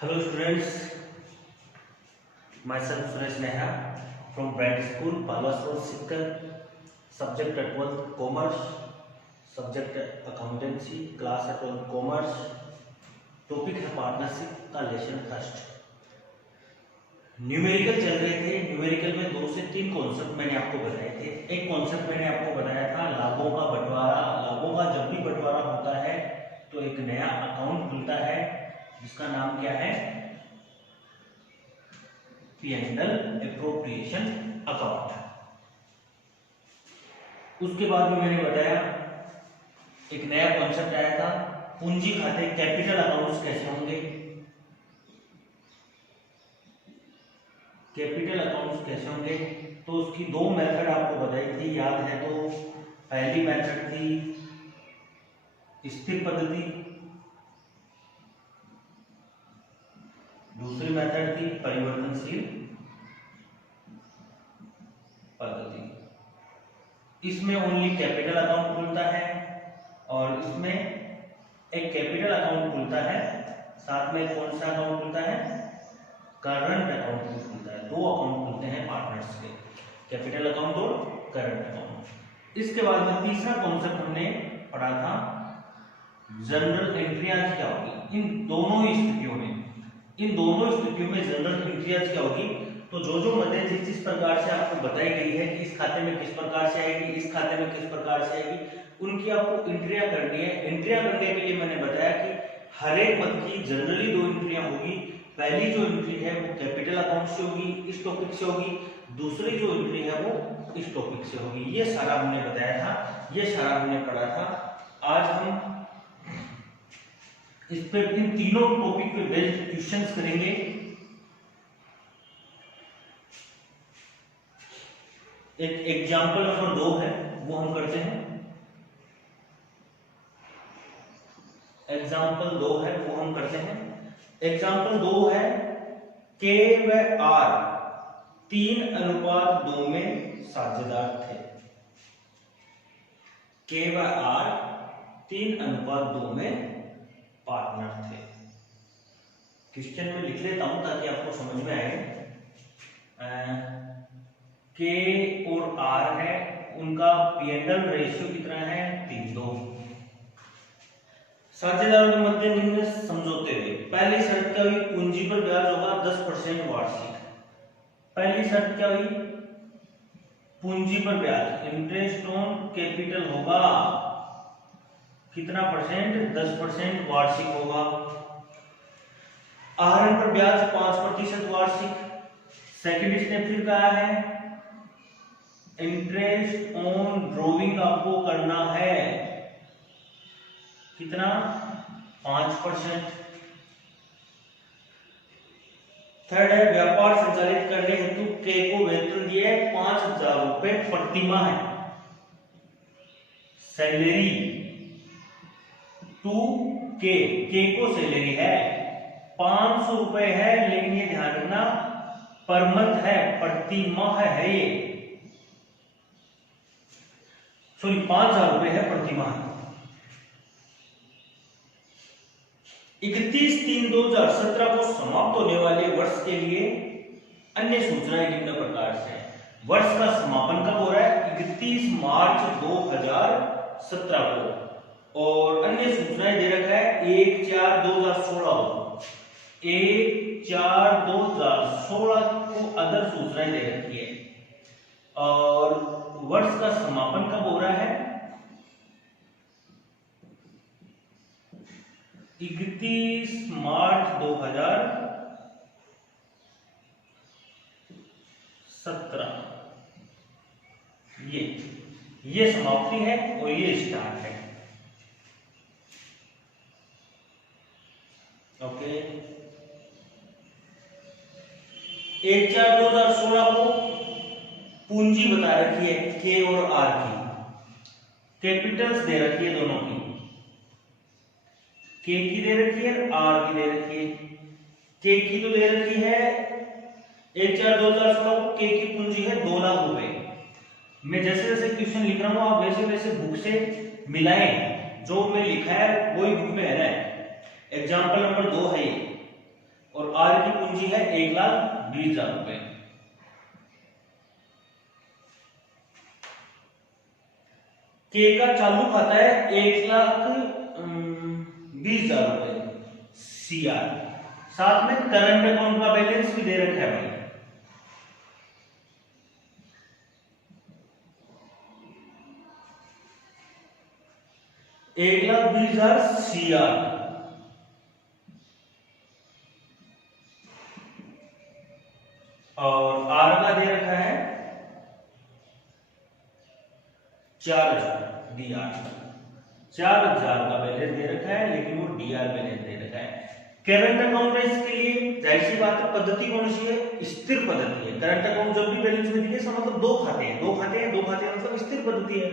Hello students, myself Suresh Neha from Bright School, Palas Road, Sikkan. Subject at 12th Commerce, subject Accountancy, class at 12th Commerce. Topic है partnership का lesson first. Numerical चल रहे थे। Numerical में 2 से 3 concept मैंने आपको बताए थे। एक कॉन्सेप्ट मैंने आपको बताया था लाभों का बंटवारा। लाभों का जब भी बंटवारा होता है तो एक नया अकाउंट खुलता है जिसका नाम क्या है, P&L एप्रोप्रिएशन अकाउंट। उसके बाद में मैंने बताया एक नया कॉन्सेप्ट आया था पूंजी खाते, कैपिटल अकाउंट्स कैसे होंगे। कैपिटल अकाउंट्स कैसे होंगे तो उसकी 2 मेथड आपको बताई थी, याद है तो। पहली मेथड थी स्थिर पद्धति, दूसरी मेथड थी परिवर्तनशील पद्धति। इसमें ओनली कैपिटल अकाउंट खुलता है और इसमें एक कैपिटल अकाउंट खुलता है, साथ में कौन सा अकाउंट खुलता है, करंट अकाउंट भी खुलता है। 2 अकाउंट खुलते हैं पार्टनर्स के, कैपिटल अकाउंट और करंट अकाउंट। इसके बाद में तीसरा कॉन्सेप्ट हमने पढ़ा था जनरल एंट्रियाज क्या होगी। इन दोनों स्थितियों में जनरल एंट्रियाज क्या होगी, तो जो मदद जिस प्रकार से आपको बताई गई है कि इस खाते में किस प्रकार से आएगी, इस खाते में किस प्रकार से आएगी, उनकी आपको एंट्रियां करनी है। एंट्रियां करने के लिए मैंने बताया कि हर एक मद की जनरली 2 एंट्रियां होगी। पहली जो एंट्री है वो कैपिटल अकाउंट से होगी, इस टॉपिक से होगी। दूसरी जो एंट्री है वो इस टॉपिक से होगी। ये सारा हमने बताया था, ये सारा हमने पढ़ा था। आज हम इस पे इन तीनों टॉपिक पे बेस्ड क्वेश्चंस करेंगे। एक एग्जांपल नंबर 2 है वो हम करते हैं। एग्जांपल 2 है वो हम करते हैं। एग्जांपल 2 है K व R 3:2 में साझेदार थे। K व R 3:2 में पार्टनर थे। क्वेश्चन में लिख लेता हूं ताकि आपको समझ में आए। K और R है, उनका P&L रेशियो कितना है, 3:2। साझेदारों के मध्य निम्न समझौते हुए। पहली शर्त क्या हुई, पूंजी पर ब्याज होगा 10% वार्षिक। पहली शर्त क्या हुई, पूंजी पर ब्याज, इंटरेस्ट ऑन कैपिटल होगा कितना परसेंट, 10% वार्षिक होगा। आहरण पर ब्याज 5% वार्षिक। सेकंड इसने फिर कहा है इंटरेस्ट ऑन ड्रॉइंग आपको करना है कितना, 5%। थर्ड है व्यापार संचालित करने हेतु के को वेतन दिए 5,000 रुपए प्रति माह है। सैलरी टू के को सैलरी है 500 रुपए है, लेकिन ये ध्यान रखना पर मंथ है, प्रति माह है ये, सॉरी 5,000 रुपए है प्रति माह। 31/3/2017 को समाप्त होने वाले वर्ष के लिए अन्य सूचनाएं निम्न प्रकार से हैं। वर्ष का समापन कब हो रहा है, 31 मार्च 2017 को, और अन्य सूचनाएं दे रखा है 1/4/2016 को। 1/4/2016 को अदर सूचनाएं दे रखी है। और वर्ष का समापन कब हो रहा है, 31 मार्च 2017। ये समाप्ति है और ये स्टार्ट है। ओके, 1/4/2016 को पूंजी बता रखी है के और आर की, कैपिटल्स दे रखी है दोनों की, के की दे रखी है, आर की दे रखी है। के की तो दे रखी है 1/4/2016 को, के की पूंजी है 2 लाख रुपए। मैं जैसे जैसे क्वेश्चन लिख रहा हूं आप वैसे वैसे बुक से मिलाएं, जो मैं लिखा है वही बुक में है ना। एग्जाम्पल नंबर 2 है ये, और आर की पूंजी है 1,20,000 रुपए। के का चालू खाता है 1,20,000 रुपए सीआर, साथ में करंट अकाउंट का बैलेंस भी दे रखा है भाई। एक 1,20,000 सीआर और आर का दे रखा है 4,000 डीआर। 4,000 का बैलेंस दे रखा है, लेकिन वो डीआर बैलेंस दे रखा है। करंट अकाउंट है, इसके लिए जाहिर सी बात है पद्धति कौन सी है, स्थिर पद्धति है। करंट अकाउंट जब भी बैलेंस में दिखे इसका मतलब दो खाते हैं मतलब स्थिर पद्धति है।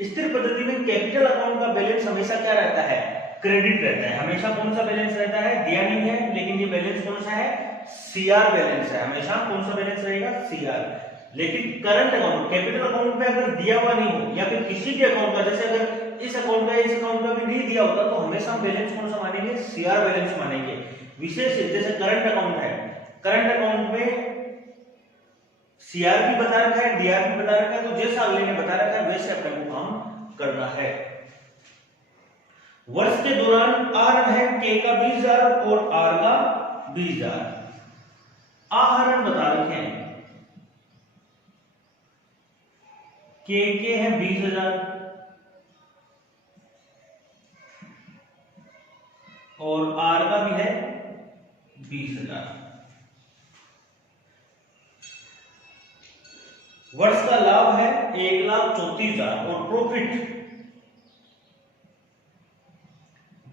स्थिर पद्धति में कैपिटल अकाउंट का बैलेंस हमेशा क्या रहता है, क्रेडिट रहता है। हमेशा कौन सा बैलेंस रहता है, दिया नहीं है, लेकिन ये बैलेंस कौन सा है, सीआर बैलेंस है। हमेशा कौन सा बैलेंस रहेगा, सीआर। लेकिन करंट अकाउंट, कैपिटल अकाउंट में अगर दिया हुआ नहीं हो या फिर किसी भी अकाउंट का, जैसे अगर इस अकाउंट का भी नहीं दिया होता तो हमेशा हम बैलेंस कौन सा मानेंगे, सीआर बैलेंस मानेंगे। विशेष जैसे करंट अकाउंट है, करंट अकाउंट में सीआर भी बता रखा है, डीआर भी बता रखा है, तो जैसा अगले ने बता रखा है वैसे अपने को काम करना है। वर्ष के दौरान आर है के का 20,000 और आर का 20,000। आहरण बता रखे हैं, के है 20,000 और आर का भी है 20,000। वर्ष का लाभ है 1,34,000 और प्रॉफिट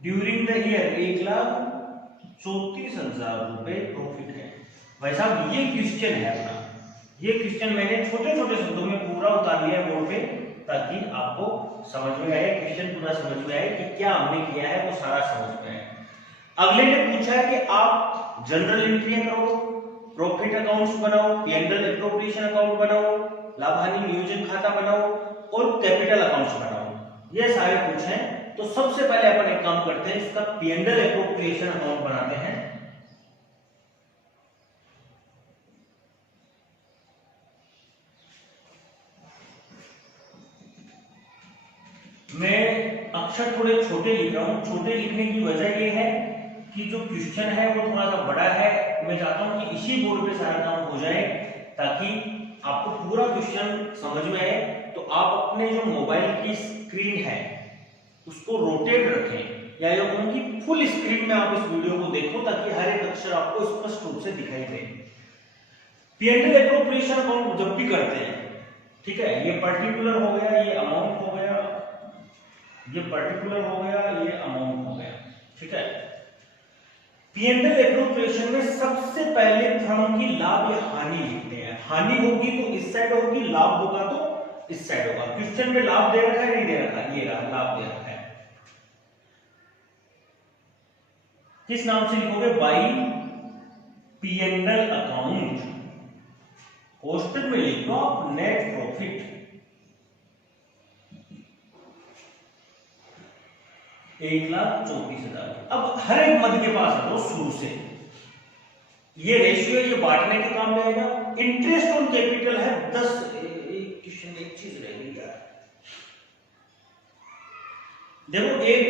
ड्यूरिंग द ईयर 1,34,000 रुपए प्रॉफिट है। भाई साहब ये क्वेश्चन है अपना, ये क्वेश्चन मैंने छोटे छोटे शब्दों में पूरा उतार लिया है बोर्ड पे, ताकि आपको समझ में आए, क्वेश्चन पूरा समझ में आए कि क्या हमने किया है, वो सारा समझ में आए। अगले ने पूछा है कि आप जनरल एंट्री करो, प्रॉफिट अकाउंट्स बनाओ, पी&एल एप्रोप्रिएशन अकाउंट बनाओ, लाभ हानि नियोजन खाता बनाओ और कैपिटल अकाउंट्स बनाओ। ये सारे पूछे हैं। तो सबसे पहले अपन एक काम करते हैं, इसका पी&एल एप्रोप्रिएशन अकाउंट बनाते हैं। मैं अक्षर थोड़े छोटे लिख रहा हूं। छोटे लिखने की वजह यह है कि जो क्वेश्चन है वो थोड़ा सा बड़ा है। मैं चाहता हूं कि इसी बोर्ड पे सारा काम हो जाए, ताकि आपको पूरा क्वेश्चन समझ में आए। तो आप अपने जो मोबाइल की स्क्रीन है उसको रोटेट रखें, या उनकी फुल स्क्रीन में आप इस वीडियो को देखो, ताकि हर एक अक्षर आपको स्पष्ट रूप से दिखाई दे। पी&एल एप्रोप्रिएशन अकाउंट जब भी करते हैं, ठीक है, ये पर्टिकुलर हो गया, ये अमाउंट हो गया, ये पर्टिकुलर हो गया, ये अमाउंट हो गया, ठीक है। पी&एल एप्रोप्रिएशन में सबसे पहले फर्म की लाभ या हानि लिखते हैं। हानि होगी तो इस साइड होगी, लाभ होगा तो इस साइड होगा। क्वेश्चन में लाभ दे रखा है, नहीं दे रखा, ये रहा लाभ दे रखा है। किस नाम से लिखोगे, बाई पी&एल अकाउंट। कोष्टक में लिखो आप नेट प्रॉफिट। 1,34,000। अब हर एक मद के पास है तो शुरू से ये रेशियो, ये बांटने के काम में आएगा। इंटरेस्ट ऑन कैपिटल है 10। एक चीज रह गई यार, देखो एक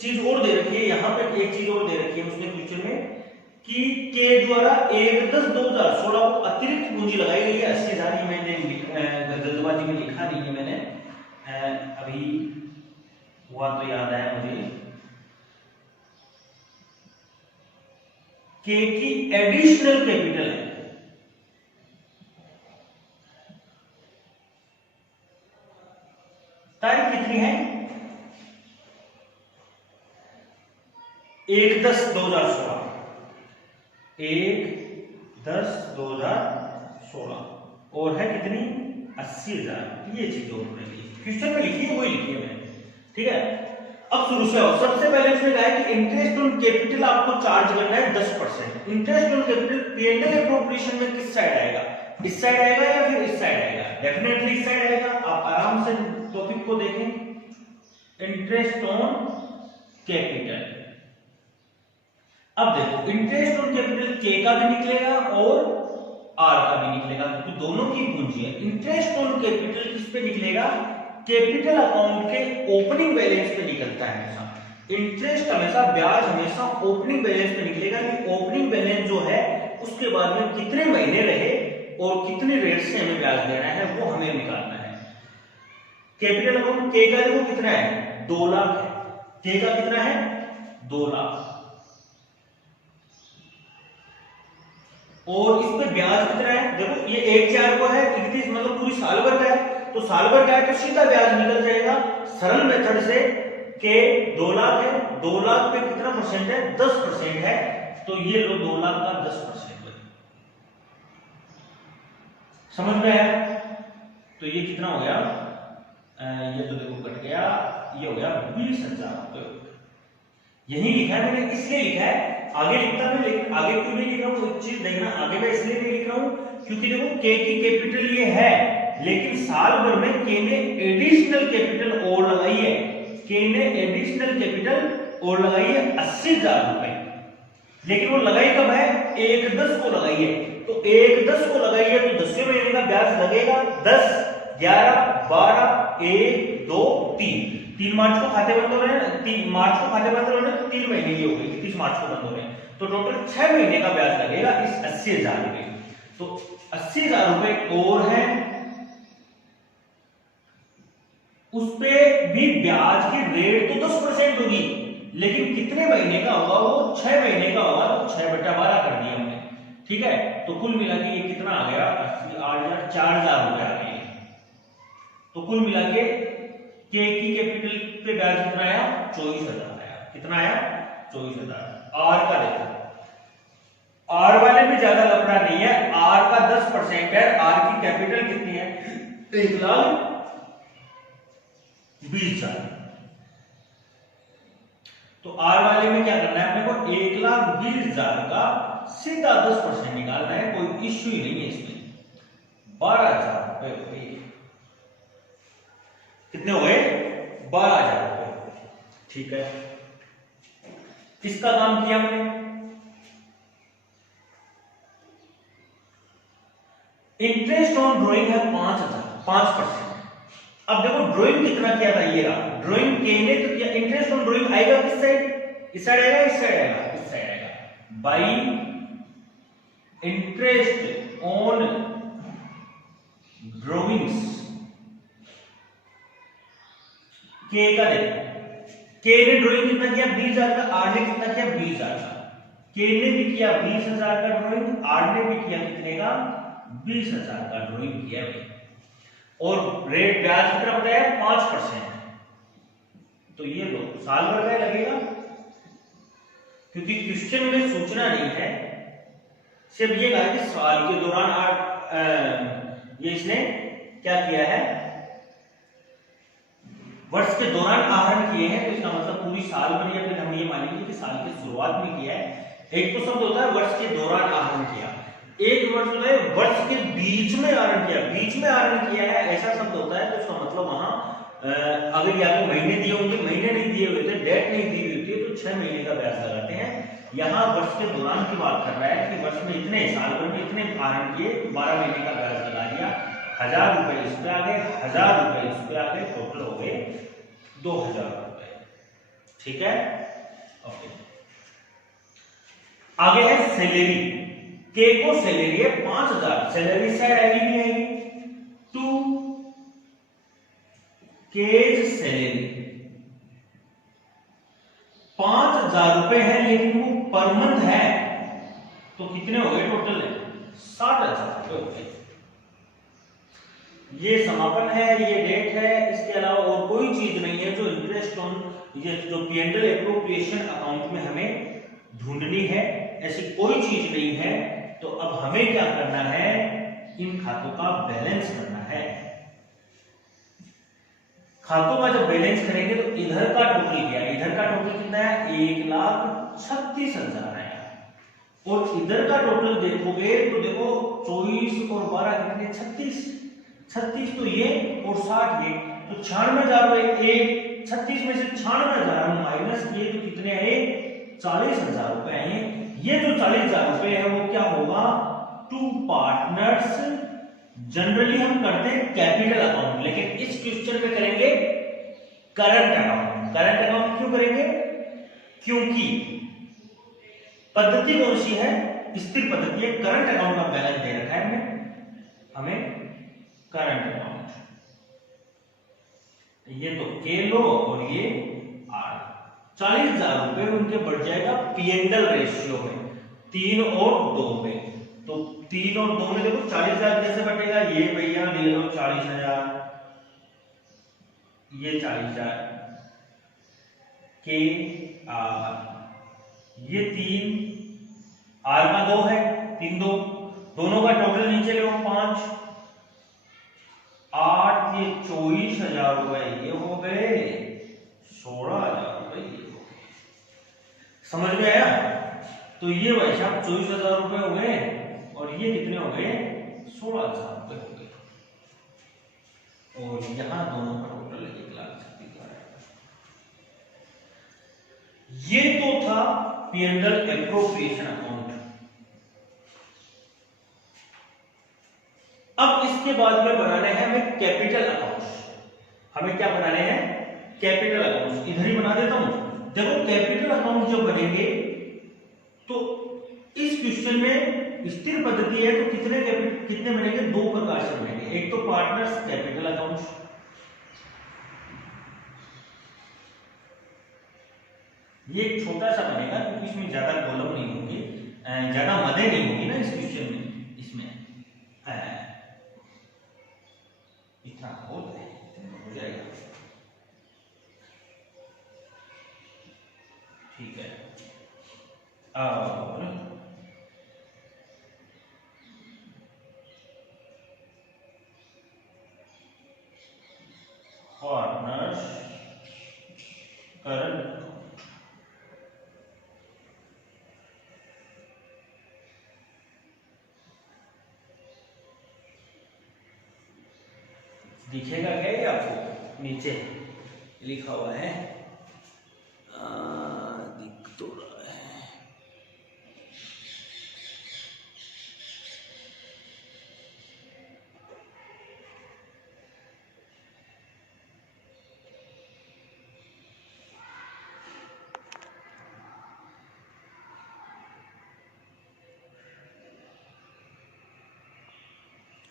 चीज और दे रखी है यहां पे, एक चीज और दे रखी है उसने क्वेश्चन में कि के द्वारा 1/10/2016 को अतिरिक्त पूंजी लगाई गई है 80,000। ये मैंने जल्दबाजी में लिखा नहीं है मैंने, अभी हुआ तो याद आया मुझे। के की एडिशनल कैपिटल है, तारीख कितनी है, 1/10/2016, 1/10/2016 और है कितनी, 80,000। ये चीज और क्वेश्चन में लिखी है, वही लिखी है मैंने, ठीक है। अब शुरू से आओ। सबसे पहले इसमें कहा है कि इंटरेस्ट ऑन कैपिटल आपको चार्ज करना है 10%। Interest on capital P&L appropriation में किस साइड आएगा, इस साइड आएगा या फिर इस साइड आएगा, डेफिनेटली इस साइड आएगा। आप आराम से टॉपिक को देखें, इंटरेस्ट ऑन कैपिटल अब देखो इंटरेस्ट ऑन कैपिटल के का भी निकलेगा और आर का भी निकलेगा, क्योंकि तो दोनों की पूंजी है। इंटरेस्ट ऑन कैपिटल किस पे निकलेगा? कैपिटल अकाउंट के ओपनिंग बैलेंस पे निकलता है हमेशा। इंटरेस्ट हमेशा, ब्याज हमेशा ओपनिंग बैलेंस पे निकलेगा कि ओपनिंग बैलेंस जो है उसके बाद में कितने महीने रहे और कितने रेट से हमें ब्याज देना है वो हमें निकालना है। कैपिटल अकाउंट के का देखो कितना है, 2 लाख है। के का कितना है? 2 लाख। और इस पे ब्याज कितना है? देखो ये 1/4 को है, 31 मतलब पूरी साल भर का है, तो साल भर का है तो सीधा ब्याज निकल जाएगा सरल मेथड से के 2 लाख है। 2 लाख पे कितना परसेंट है? 10% है, तो ये लो 2 लाख का 10% है। समझ में आया? तो ये कितना हो गया? ये तो देखो कट गया, ये हो गया 20,000। यही लिखा है मैंने, इसलिए लिखा है, आगे लिखता मैं लेकिन आगे क्यों नहीं लिख रहा हूं, एक चीज देखना, आगे मैं इसलिए नहीं लिख रहा हूं क्योंकि देखो के की कैपिटल ये है, लेकिन साल भर में के ने एडिशनल कैपिटल और लगाई है। के ने एडिशनल कैपिटल और लगाई है 80,000 रुपए, लेकिन वो लगाई कब है? 1/10 को लगाई है। तो 1/10 को लगाई है तो 10वें महीने का ब्याज लगेगा 10, 11, 12, 1, 2, 3 मार्च को खाते बंद हो रहे हैं, 3 मार्च को खाते बंद हो रहे हैं तो 3 महीने की हो गई, 31 मार्च को बंद हो रहे हैं, तो टोटल 6 महीने का ब्याज लगेगा इस 80,000 रुपए। तो 80,000 रुपए और है, उस पे भी ब्याज की रेट तो 10% होगी, लेकिन कितने महीने का होगा? वो 6 महीने का होगा, तो 6/12 कर दिया हमने। ठीक है, तो कुल मिला के ये कितना आ गया? 80,000, 4,000 रुपए आ गए। तो कुल मिला के की कैपिटल पे ब्याज कितना आया? 24,000 आया। कितना आया? 24,000। आर का देखो, आर वाले में ज्यादा लफड़ा नहीं है, आर का 10% है। आर की कैपिटल कितनी है? 1,20,000। तो आर वाले में क्या करना है अपने को? 1,20,000 का सीधा 10% निकालना है, कोई इश्यू ही नहीं है इसमें। 12,000 रुपए हो गए। कितने हो गए? 12,000 रुपए। ठीक है, किसका काम किया हमने? इंटरेस्ट ऑन ड्राइंग है 5%। अब देखो ड्राइंग कितना किया था, ये रहा ड्राइंग के ने तो किया। इंटरेस्ट ऑन ड्राइंग आएगा किस साइड? इस साइड आएगा, इस साइड आएगा, इस साइड आएगा। बाई इंटरेस्ट ऑन ड्राइंग्स के का देखो, के ने ड्राइंग कितना किया? 20,000 का। आर ने कितना किया? 20,000 का। के ने भी किया 20,000 का ड्राइंग, आर ने भी किया कितने का? 20,000 का ड्राइंग किया भाई। और रेट ब्याज कितना बताया? 5%। तो ये लो साल भर का लगेगा, क्योंकि क्वेश्चन में सूचना नहीं है, सिर्फ ये कहा कि साल के दौरान ये इसने क्या किया है? वर्ष के दौरान आहरण किए हैं, तो इसका मतलब पूरी साल भर, या फिर हम ये मान लीजिए कि साल की शुरुआत में किया है। एक तो शब्द होता है वर्ष के दौरान आहरण किया, एक वर्ष होता है वर्ष के बीच में आहरण किया। बीच में आहरण किया है ऐसा शब्द होता है, तो इसका मतलब वहां अगर या तो महीने दिए होंगे, महीने नहीं दिए हुए थे, डेट नहीं दी हुई थी, तो 6 महीने का ब्याज लगाते हैं। यहाँ वर्ष के दौरान की बात कर रहा है कि वर्ष में इतने, साल भर में इतने आहरण किए, 12 महीने का ब्याज लगा दिया। 1,000 रुपए इस पे आ गए, 1,000 रुपए इस पे आ गए, टोटल हो गए 2,000 रुपए। ठीक है, ओके। आगे है सैलरी। के को सैलरी है 5,000, सैलरी साइड आएगी नहीं आएगी? टू केज सैलरी 5,000 रुपए है, लेकिन वो पर मंथ है, तो कितने हो गए टोटल? 60,000 रुपए हो गए। ये समापन है, ये डेट है, इसके अलावा और कोई चीज नहीं है जो इंटरेस्ट ऑन, ये जो P&L एप्रोप्रिएशन अकाउंट में हमें ढूंढनी है, ऐसी कोई चीज नहीं है। तो अब हमें क्या करना है? इन खातों का बैलेंस करना है। खातों का जब बैलेंस करेंगे तो इधर का टोटल क्या है? इधर का टोटल कितना है? 1,36,000 है। और इधर का टोटल देखोगे तो देखो 24 और 12 कितने? 36 तो ये और 60 ये, तो 96,000 रुपए। 36 में से 96,000 माइनस किए तो कितने आए? 40,000 रुपए आएंगे। ये जो 40,000 रुपए है वो क्या होगा, टू पार्टनर्स। जनरली हम करते हैं कैपिटल अकाउंट, लेकिन इस क्वेश्चन में करेंगे करंट अकाउंट। करंट अकाउंट क्यों करेंगे, क्योंकि पद्धति कौन सी है, स्थिर पद्धति है। करंट अकाउंट का बैलेंस दे रखा है हमें करंट अकाउंट। ये तो के लो और ये आर। 40,000 रुपए उनके बढ़ जाएगा P&L रेशियो में 3 और 2 में। तो 3 और 2 में देखो 40,000 कैसे बटेगा, ये भैया ले लो 40,000, ये 40,000 के आर, ये 3 आर का 2 है, 3 2 दोनों का टोटल नीचे ले 5 8, ये 24,000 रुपए ये हो गए, 16,000 रुपए ये हो गए। समझ में आया। तो ये भाई साहब 24,000 रुपए हो गए और ये कितने हो गए, 16,000 रुपए हो गए। और यहां दोनों का टोटल 1,36,000। ये तो था P&L एप्रोप्रिएशन अकाउंट। अब इसके बाद में बनाने हैं हमें कैपिटल अकाउंट्स। हमें क्या बनाने हैं, कैपिटल अकाउंट्स। इधर ही बना देता हूं। देखो कैपिटल अकाउंट जब बनेंगे तो इस क्वेश्चन में स्थिर पद्धति है तो कितने बनेंगे, 2 प्रकार से बनेंगे। एक तो पार्टनर्स कैपिटल अकाउंट्स, ये एक छोटा सा बनेगा क्योंकि इसमें ज्यादा कॉलम नहीं होंगे, ज्यादा मदे नहीं होगी ना इस क्वेश्चन में। इसमें इतना हो जाएगा, ठीक है। और पार्टनर्स करंट दिखेगा क्या, ये आपको नीचे लिखा हुआ है, दिख तो रहा है।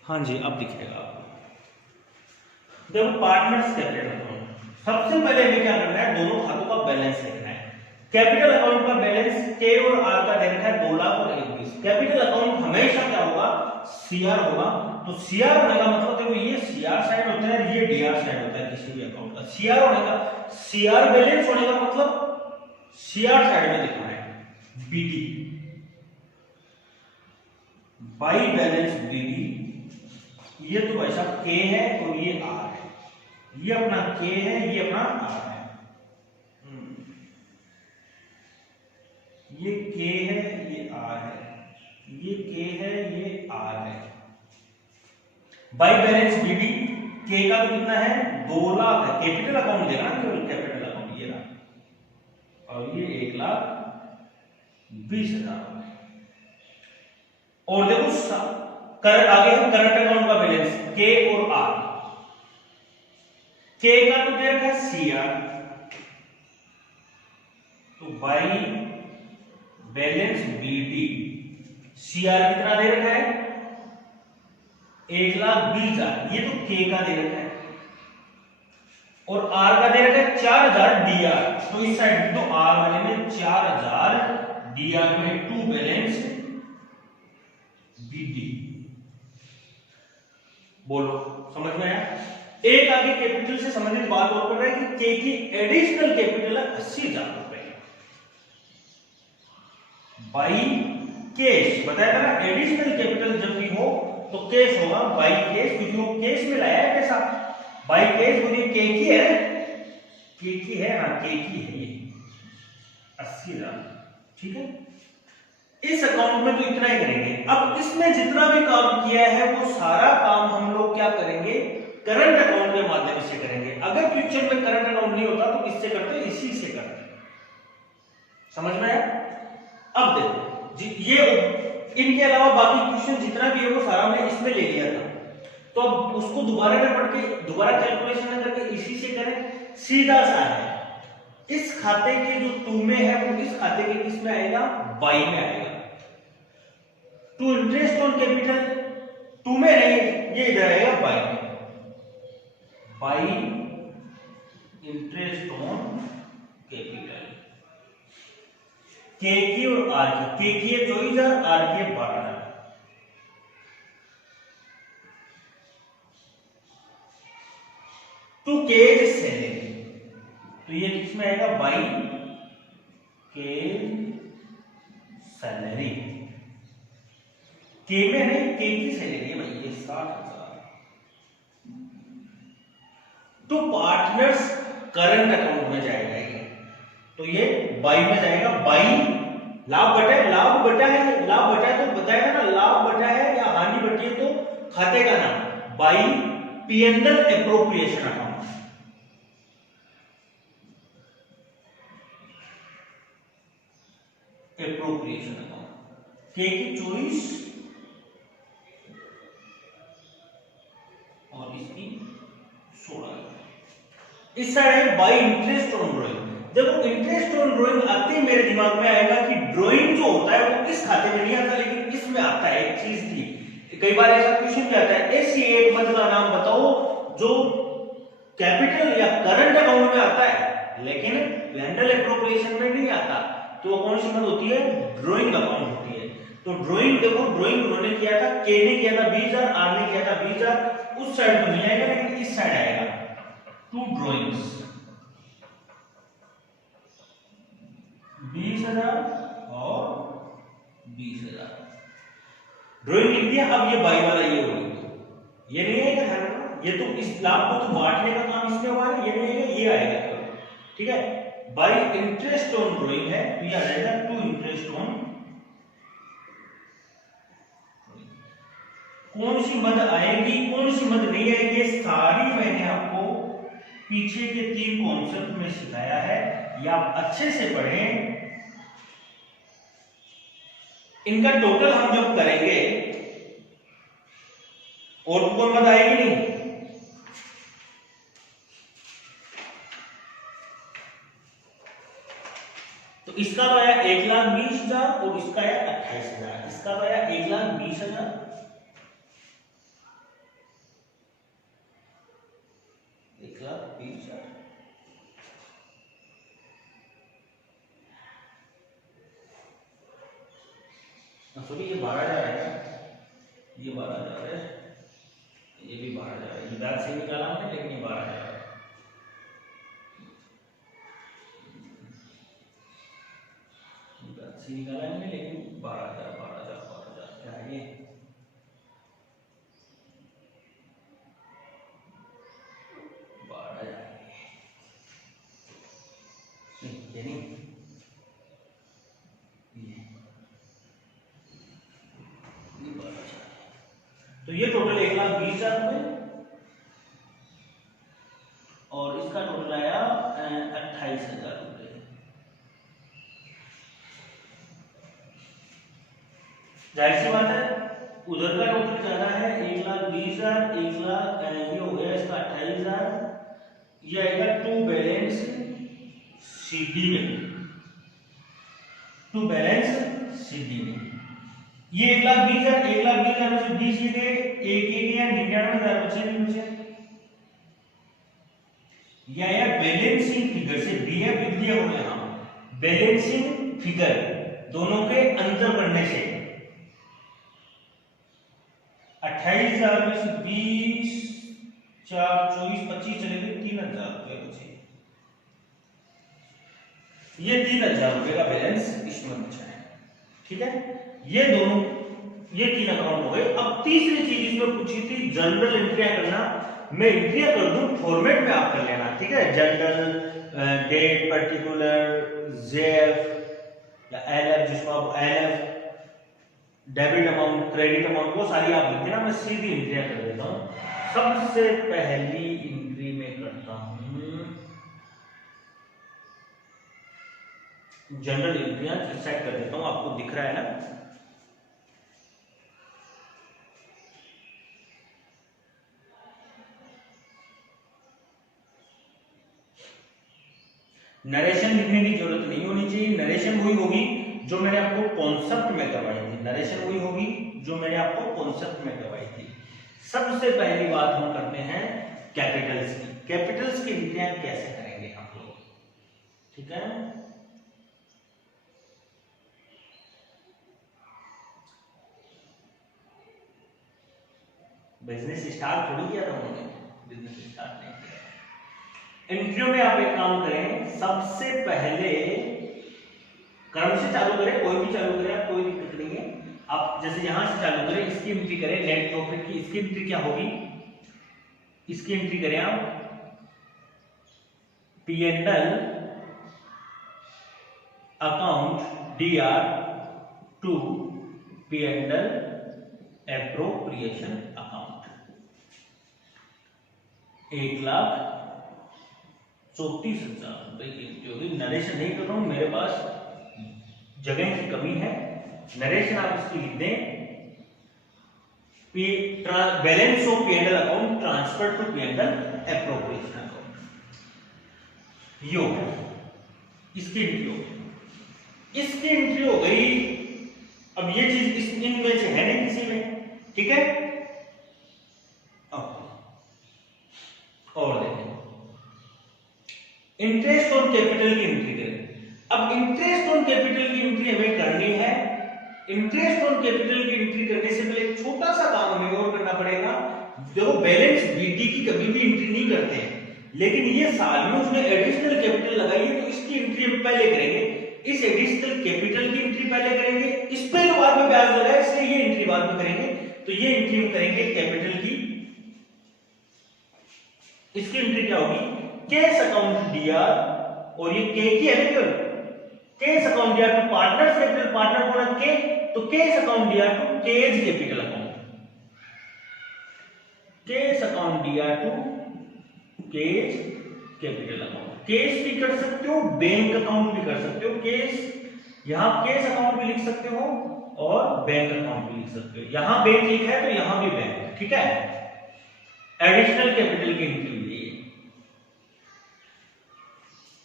हाँ जी, अब दिखेगा आपको। देखो पार्टनर्स कैपिटल अकाउंट, सबसे पहले हमें क्या करना है, दोनों खातों का बैलेंस देखना है। कैपिटल अकाउंट का बैलेंस के और आर का दे रखा है 2 लाख और 21। कैपिटल अकाउंट हमेशा क्या होगा, सीआर होगा। तो सीआर होने का मतलब देखो ये सीआर साइड होता है, ये डीआर साइड होता है किसी भी अकाउंट का। सीआर होने का, सीआर बैलेंस होने का मतलब सीआर साइड में दिखना है, बीडी बाई बैलेंस बीडी। ये तो भाई साहब के है और ये आर है, ये अपना के है, ये अपना आर है। ये के है, ये आर है, ये के है, ये आर है। बाई बैलेंस बीडी, के का तो कितना है, 2 लाख है। कैपिटल अकाउंट देगा ना, केवल कैपिटल अकाउंट ये रहा, और ये 1,20,000। और देखो आगे हम करंट अकाउंट का बैलेंस के और आर। के का तो दे रखा है सीआर, तो बाई बैलेंस बीटी सीआर कितना दे रखा है, 1,20,000। ये तो के का दे रखा है और आर का दे रखा है 4,000 डीआर। तो इस साइड तो आर वाले में 4,000, डीआर में टू बैलेंस बीटी। बोलो समझ में आया। एक आगे कैपिटल से संबंधित बात और कर रहे हैं कि के की एडिशनल कैपिटल है 80,000 रुपए बाई कैश। बताया था ना, एडिशनल कैपिटल जब भी हो तो कैश होगा बाई कैश, क्योंकि वो कैश में लाया है पैसा। बाई कैश बोलिए के की है, के की है, हाँ के की है, ये 80,000। ठीक है, इस अकाउंट में तो इतना ही करेंगे। अब इसमें जितना भी काम किया है वो सारा काम हम लोग क्या करेंगे, करंट अकाउंट के माध्यम से करेंगे। अगर फ्यूचर में करंट अकाउंट नहीं होता तो किससे करते, इसी से करते। समझ में आया? अब देखो ये इनके अलावा बाकी क्वेश्चन जितना भी है वो सारा हमने इसमें ले लिया था, तो अब उसको दोबारा में पढ़ के दोबारा कैलकुलेशन करके इसी से करें, सीधा सा है। इस खाते के जो टू में है वो इस खाते के किस में आएगा, बाई में आएगा। To interest on capital to में नहीं, ये इधर आएगा बाई में, by interest on capital. K की और आर की, के की है 24,000, आर की है 12,000। टू केज सैलरी, तो ये किसमें आएगा, बाई केज सैलरी। के में नहीं, के की सैलरी है भाई, ये 60,000। टू पार्टनर्स करंट अकाउंट में जाएगा ये, तो ये बाई में जाएगा। बाई लाभ बटा है, लाभ बटा है, लाभ बटा है तो बताएगा ना, लाभ बटा है या हानि बटी है तो खाते का नाम, by PNL appropriation account. Appropriation account के की 24 और इसकी 16। इस साइड है बाई इंटरेस्ट ऑन ड्राइंग। देखो इंटरेस्ट ऑन ड्राइंग आते ही मेरे दिमाग में आएगा कि ड्राइंग जो होता है वो इस खाते में नहीं आता, लेकिन इसमें आता है। एक चीज थी, कई बार ऐसा क्वेश्चन भी आता है, ऐसी एक मद का नाम बताओ जो कैपिटल या करंट अकाउंट में आता है लेकिन लैंडल एप्रोप्रिएशन में नहीं आता, तो वो कौन सी मद होती है, ड्राइंग अकाउंट होती है। तो ड्राइंग, देखो ड्राइंग उन्होंने किया था, के ने किया था 20,000, आर ने किया था 20,000, उस साइड में नहीं आएगा लेकिन इस साइड आएगा। टू ड्राइंग्स 20,000 और 20,000 ड्राइंग लिख दिया। अब ये बाई वाला ये होगा, ये नहीं आएगा, ये तो इस लाभ को तो बांटने का काम इसमें हुआ है, ये नहीं आएगा, ये आएगा। ठीक है, बाई इंटरेस्ट ऑन ड्राइंग है तो ये आ जाएगा टू इंटरेस्ट ऑन। कौन सी मद आएगी कौन सी मद नहीं आएगी, सारी मैंने आपको पीछे के 3 कॉन्सेप्ट में सिखाया है, ये आप अच्छे से पढ़ें। इनका टोटल हम जब करेंगे और तो कोई मद आएगी नहीं, तो इसका तो आया 1,20,000 और इसका आया 28,000। इसका तो आया 1,20,000, सॉरी ये 12,000 है, ये 12,000 है, ये भी 12,000 है। ये बैग से निकाला हमने लेकिन ये 12,000 है। बैग से निकाला हमने लेकिन 12,000 क्या है ये, ये नहीं, तो ये टोटल 1,20,000 हुए और इसका टोटल आया 28,000 रुपए। जाहिर सी बात है उधर का टोटल ज्यादा है, 1,20,000, 1,00,000 ये हो गया इसका 28,000, ये आएगा टू बैलेंस सीडी में, टू बैलेंस सीडी में। ये 1,20,000, 1,20,000 में से 20 ये गए, एक या 99,000 बचे नहीं बचे। ये आया बैलेंसिंग फिगर से, बीएफ लिख दिया हो यहां, बैलेंसिंग फिगर दोनों के अंतर करने से 28,000 में से 20, 4, 24, 25 चले गए, 3,000 रुपए बचे। ये 3,000 रुपए का बैलेंस इसमें बचा है। ठीक है, ये दोनों, ये 3 अकाउंट हो गए। अब तीसरी चीज इसमें पूछी थी जनरल एंट्रियां करना, मैं एंट्रियां कर दूं फॉर्मेट में आप कर लेना। ठीक है, जनरल, डेट, पर्टिकुलर, जेएफ या एलएफ, जिसको आप LF, debit amount, credit amount, वो सारी आप लिख देना, मैं सीधी एंट्रियां कर देता हूं। सबसे पहली एंट्री में करता हूं जनरल एंट्रियां सेट कर देता हूं, आपको दिख रहा है ना। नरेशन लिखने की जरूरत नहीं होनी चाहिए। नरेशन वही होगी जो मैंने आपको कॉन्सेप्ट में करवाई थी। नरेशन वही होगी जो मैंने आपको कॉन्सेप्ट में करवाई थी। सबसे पहली बात हम करते हैं कैपिटल्स की। कैपिटल्स की एंट्रियां कैसे करेंगे हम लोग, ठीक है। बिजनेस स्टार्ट थोड़ी किया था उन्होंने, बिजनेस स्टार्ट नहीं किया। एंट्रियों में आप एक काम करें, सबसे पहले क्रम से चालू करें, कोई भी चालू करें आप, कोई दिक्कत नहीं है। आप जैसे यहां से चालू करें, इसकी एंट्री करें नेट प्रॉफिट की। इसकी एंट्री क्या होगी, इसकी एंट्री करें आप P&L account DR to P&L appropriation account 1,34,000 रुपए की एंट्री होगी। नरेशन नहीं कर रहा हूं, मेरे पास जगह की कमी है। नरेशन आप इसकी लिख दें, balance of P&L account transfer to P&L appropriation account, यो इसकी एंट्री हो गई। इसकी एंट्री हो गई। अब ये चीज इस इनमें से है नहीं किसी में, ठीक है। और देखें इंटरेस्ट ऑन कैपिटल की एंट्री करें। अब इंटरेस्ट ऑन कैपिटल की एंट्री हमें करनी है। इंटरेस्ट ऑन कैपिटल की एंट्री करने से पहले एक छोटा सा काम हमें और करना पड़ेगा। देखो बैलेंस बीटी की कभी भी एंट्री नहीं करते हैं, लेकिन ये साल में उसने एडिशनल कैपिटल लगाई है तो इसकी एंट्री हम पहले करेंगे। इस एडिशनल कैपिटल की एंट्री पहले करेंगे, इस पे जो बाद में ब्याज लगा है इसलिए ये एंट्री बाद में करेंगे। तो ये एंट्री हम करेंगे कैपिटल की। इसकी एंट्री क्या होगी, कैश अकाउंट DR, और ये के की है केवल cash account DR to partners capital, partner कौन है के, तो cash account DR to K's capital account, cash account DR to K's capital account. Case भी कर सकते हो, बैंक अकाउंट भी कर सकते हो। केस यहां केस अकाउंट भी लिख सकते हो और बैंक अकाउंट भी लिख सकते हो। यहां बैंक लिखा है तो यहां भी बैंक, ठीक है। एडिशनल कैपिटल की एंट्री हुई है,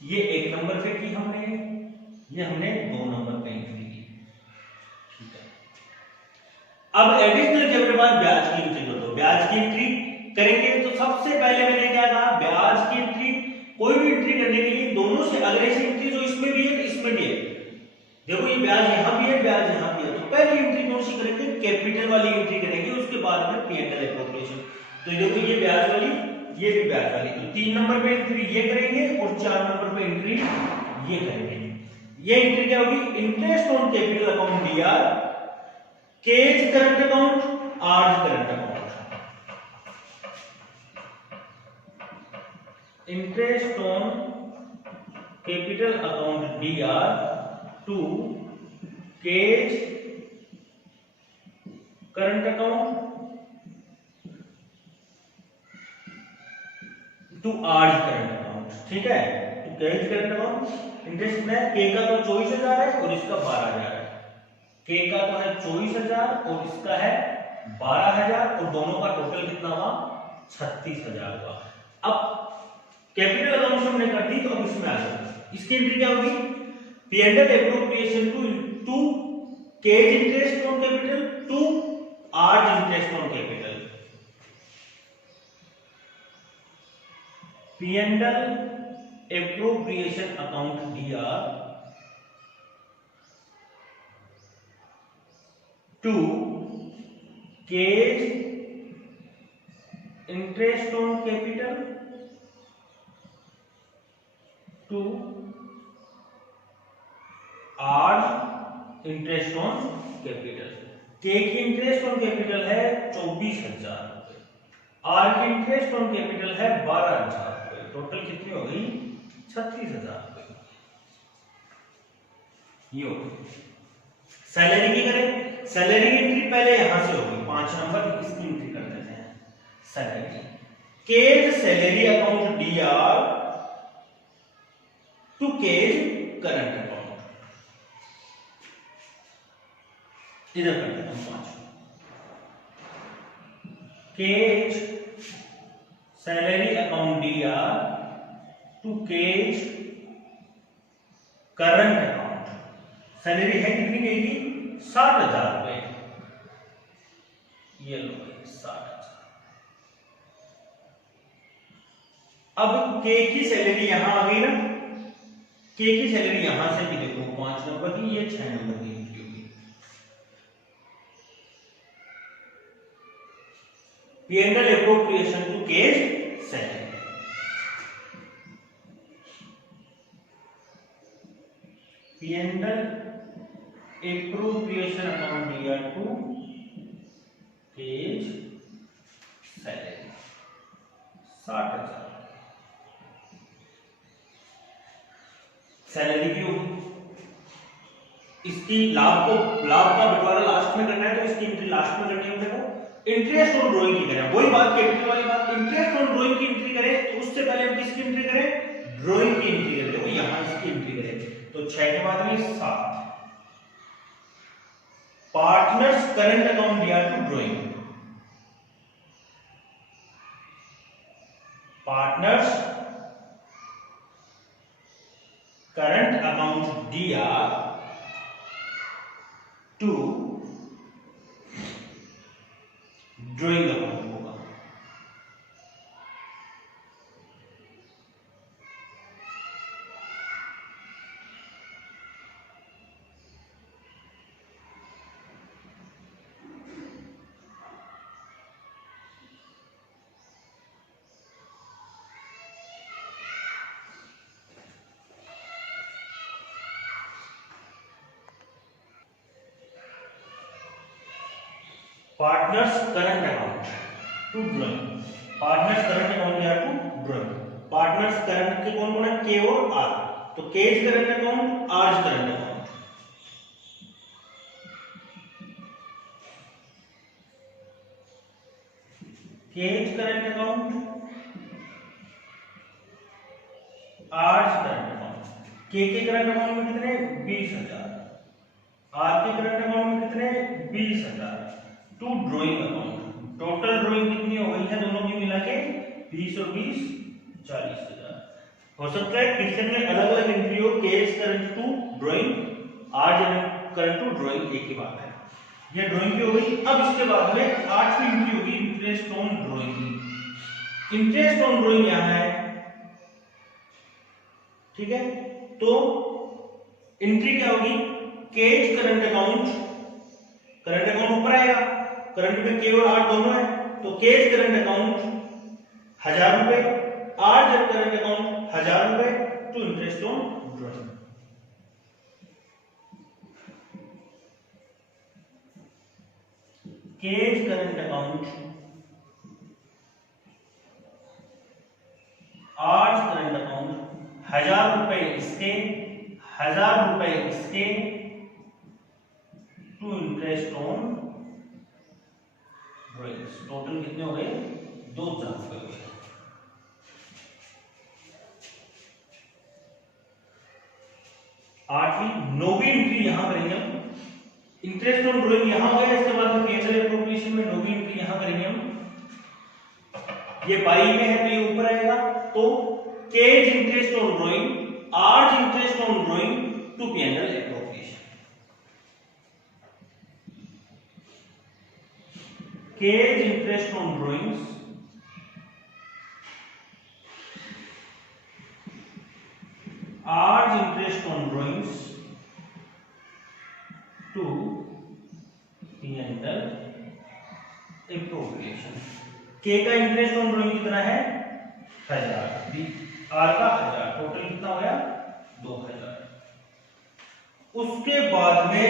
ये 1 नंबर पे की हमने, ये हमने 2 नंबर पे एंट्री की, ठीक है। अब एडिशनल कैपिटल बाद ब्याज की एंट्री कर दो। ब्याज की एंट्री करेंगे तो सबसे पहले मैंने क्या कहा, ब्याज की एंट्री कोई भी एंट्री करने के लिए दोनों से अगर ऐसी एंट्री जो इसमें भी है तो इसमें भी है। देखो ये ब्याज यहां भी है, ब्याज यहां भी है, तो पहली एंट्री कौन सी करेंगे, कैपिटल वाली एंट्री करेंगे, उसके बाद में P&L एप्रोप्रिएशन। तो देखो ये ब्याज वाली, ये भी ब्याज वाली, तो 3 नंबर पे एंट्री ये करेंगे और 4 नंबर पे एंट्री ये करेंगे। ये एंट्री क्या होगी, interest on capital account DR, K's current account, R's current account. Interest on capital account DR to K's current account to R's current account, ठीक है। तो केज करंट अकाउंट इंटरेस्ट में के का तो 24,000 है और इसका 12,000 है। के का तो है 24,000 और इसका है 12,000 और दोनों का टोटल कितना हुआ, 36,000 हुआ। अब कैपिटल अकाउंट हमने कर दी तो अब इसमें आ जाओ। इसकी एंट्री क्या होगी, P&L appropriation to K's interest on capital to R's interest on capital. P&L appropriation account DR to K's interest on capital to R's interest on capital. K की इंटरेस्ट ऑन कैपिटल है 24,000 रुपए, are की interest on capital है 12,000 रुपए, total कितनी हो गई, 36,000 रुपए। ये हो गई। सैलरी की करें, सैलरी की एंट्री पहले यहां से होगी, 5 नंबर इसकी एंट्री कर देते हैं। Salary K's salary account DR to K's current account, इधर कर देता हूं 5। K's salary account DR to K's current account. Salary है कितनी कहेगी 60,000 रुपए। ये लो 60,000। अब के की सैलरी यहां आ गई ना, के की सैलरी यहां से भी देखो 5 नंबर की, ये 6 नंबर की एंट्री होगी। P&L appropriation to K's salary. P&L appropriation account दिया टू केज सैलरी 60,000 सैलरी की होगी। इसकी लाभ का बंटवारा लास्ट में करना है, तो इसकी एंट्री लास्ट में करनी है। देखो इंटरेस्ट ऑन ड्राइंग की करें, वही बात कैपिटल वाली बात, इंटरेस्ट ऑन ड्राइंग की एंट्री करें तो उससे पहले हम किसकी एंट्री करें, ड्राइंग की एंट्री करें। देखो यहां इसकी एंट्री करें तो 6 के बाद में 7। पार्टनर्स करंट अकाउंट दिया to drawing, partners current account दिया टू ड्राइंग अकाउंट होगा। Partners current account to drawing, partners current account या टू ड्राइंग। पार्टनर्स करंट के कौन कौन है, के और आर। तो K's current account, R's current account. K's current account, R's current account. K current account में कितने 20,000, आर के करंट अकाउंट में कितने 20,000। To drawing account, total drawing कितनी हो गई है दोनों की मिला के 20 और 20 40,000। हो सकता है क्वेश्चन में अलग अलग एंट्री हो, K's current to drawing, R current to drawing, एक ही बात है। ये ड्राइंग की हो गई। अब इसके बाद में 8वीं एंट्री होगी interest on drawing. Interest on drawing यहां है, ठीक है। तो एंट्री क्या होगी, K's current account, current account ऊपर आएगा, करंट में के और आर दोनों है, तो केज करंट अकाउंट 1,000 रुपए, आर जब करंट अकाउंट 1,000 रुपए to interest on drawing. K's current account, R current account 1,000 रुपए इसके, 1,000 रुपए इसके to interest on drawings. Total कितने हो गए 2,000 रुपए हो गए। नौवीं एंट्री यहां करेंगे हम, इंटरेस्ट ऑन ड्राइंग यहां हो गया। इसके बाद में P&L एप्रोप्रिएशन में नौवीं एंट्री यहां करेंगे हम। ये बाई में है तो ये ऊपर आएगा, तो K's interest on drawing, R's interest on drawing to P&L appropriation. K's interest on drawings, R's interest on drawings to P&L appropriation. K का इंटरेस्ट ऑन ड्राइंग कितना है 1,000, आर का 1,000, टोटल कितना हो गया 2,000। उसके बाद में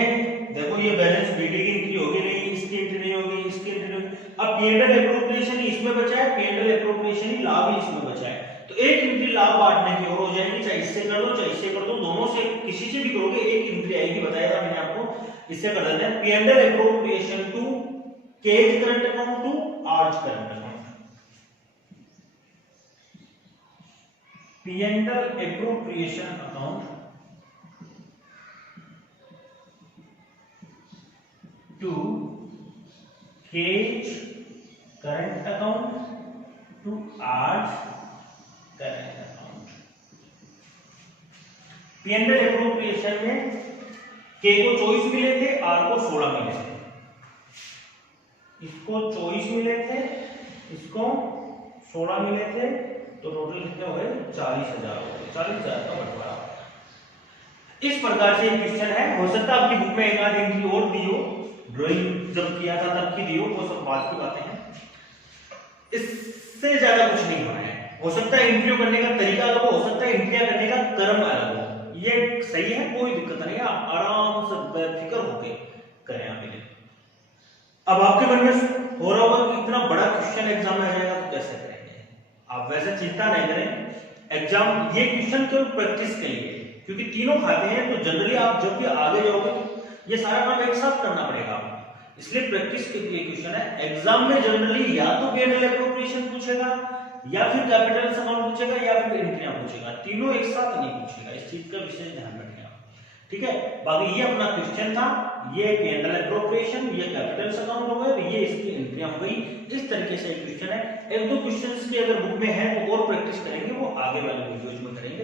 देखो ये बैलेंस बीडी की एंट्री होगी नहीं, इसकी एंट्री नहीं होगी, इसकी एंट्री नहीं होगी। अब P&L एप्रोप्रिएशन ही इसमें बचा है, P&L एप्रोप्रिएशन ही लाभ ही इसमें बचा है। तो एक एंट्री लाभ बांटने की और हो जाएगी, चाहे इससे कर दो चाहे इससे कर दो, दोनों से किसी से भी करोगे एक एंट्री आएगी, बताया था मैंने आपको। इससे कर देते हैं P&L appropriation to K's current account to R's current account. P&L appropriation account to K's current account to R current account. P&L appropriation में के को 24 मिले थे, आर को 16 मिले थे। इसको 24 मिले थे, इसको 16 मिले थे, तो टोटल कितने हुए? 40,000 हो गए। 40,000 का बंटवारा। इस प्रकार से क्वेश्चन है। हो सकता है आपकी बुक में एक आध एंट्री और दी हो, ड्राइंग जब किया था तब की दी हो, वो सब बात की बातें हैं। इससे ज्यादा कुछ नहीं होना है। हो सकता है एंट्री करने का तरीका अलग हो सकता है एंट्री करने का क्रम अलग हो। ये सही है, कोई दिक्कत नहीं है, आप आराम से बेफिक्र होके करें। आप ये अब आपके मन में हो रहा होगा कि इतना बड़ा क्वेश्चन एग्जाम में आ जाएगा तो कैसे करेंगे। आप वैसे चिंता नहीं करें। एग्जाम ये क्वेश्चन केवल प्रैक्टिस के लिए, क्योंकि तीनों खाते हैं, तो जनरली आप जब भी आगे जाओगे तो ये सारा काम एक साथ करना पड़ेगा आपको। इसलिए प्रैक्टिस के लिए क्वेश्चन है। एग्जाम में जनरली या तो P&L एप्रोप्रिएशन पूछेगा, या फिर कैपिटल अकाउंट पूछेगा, या फिर एंट्रियां पूछेगा। तीनों एक साथ नहीं पूछेगा। इस चीज का विशेष ध्यान रखिए आप, ठीक है। बाकी ये अपना क्वेश्चन था, ये P&L एप्रोप्रिएशन, ये कैपिटल अकाउंट हो गए, ये इसकी एंट्रियां हो गई। इस तरीके से क्वेश्चन है। एक दो क्वेश्चंस की अगर बुक में है तो और प्रैक्टिस करेंगे, वो आगे वाले वीडियोज में करेंगे।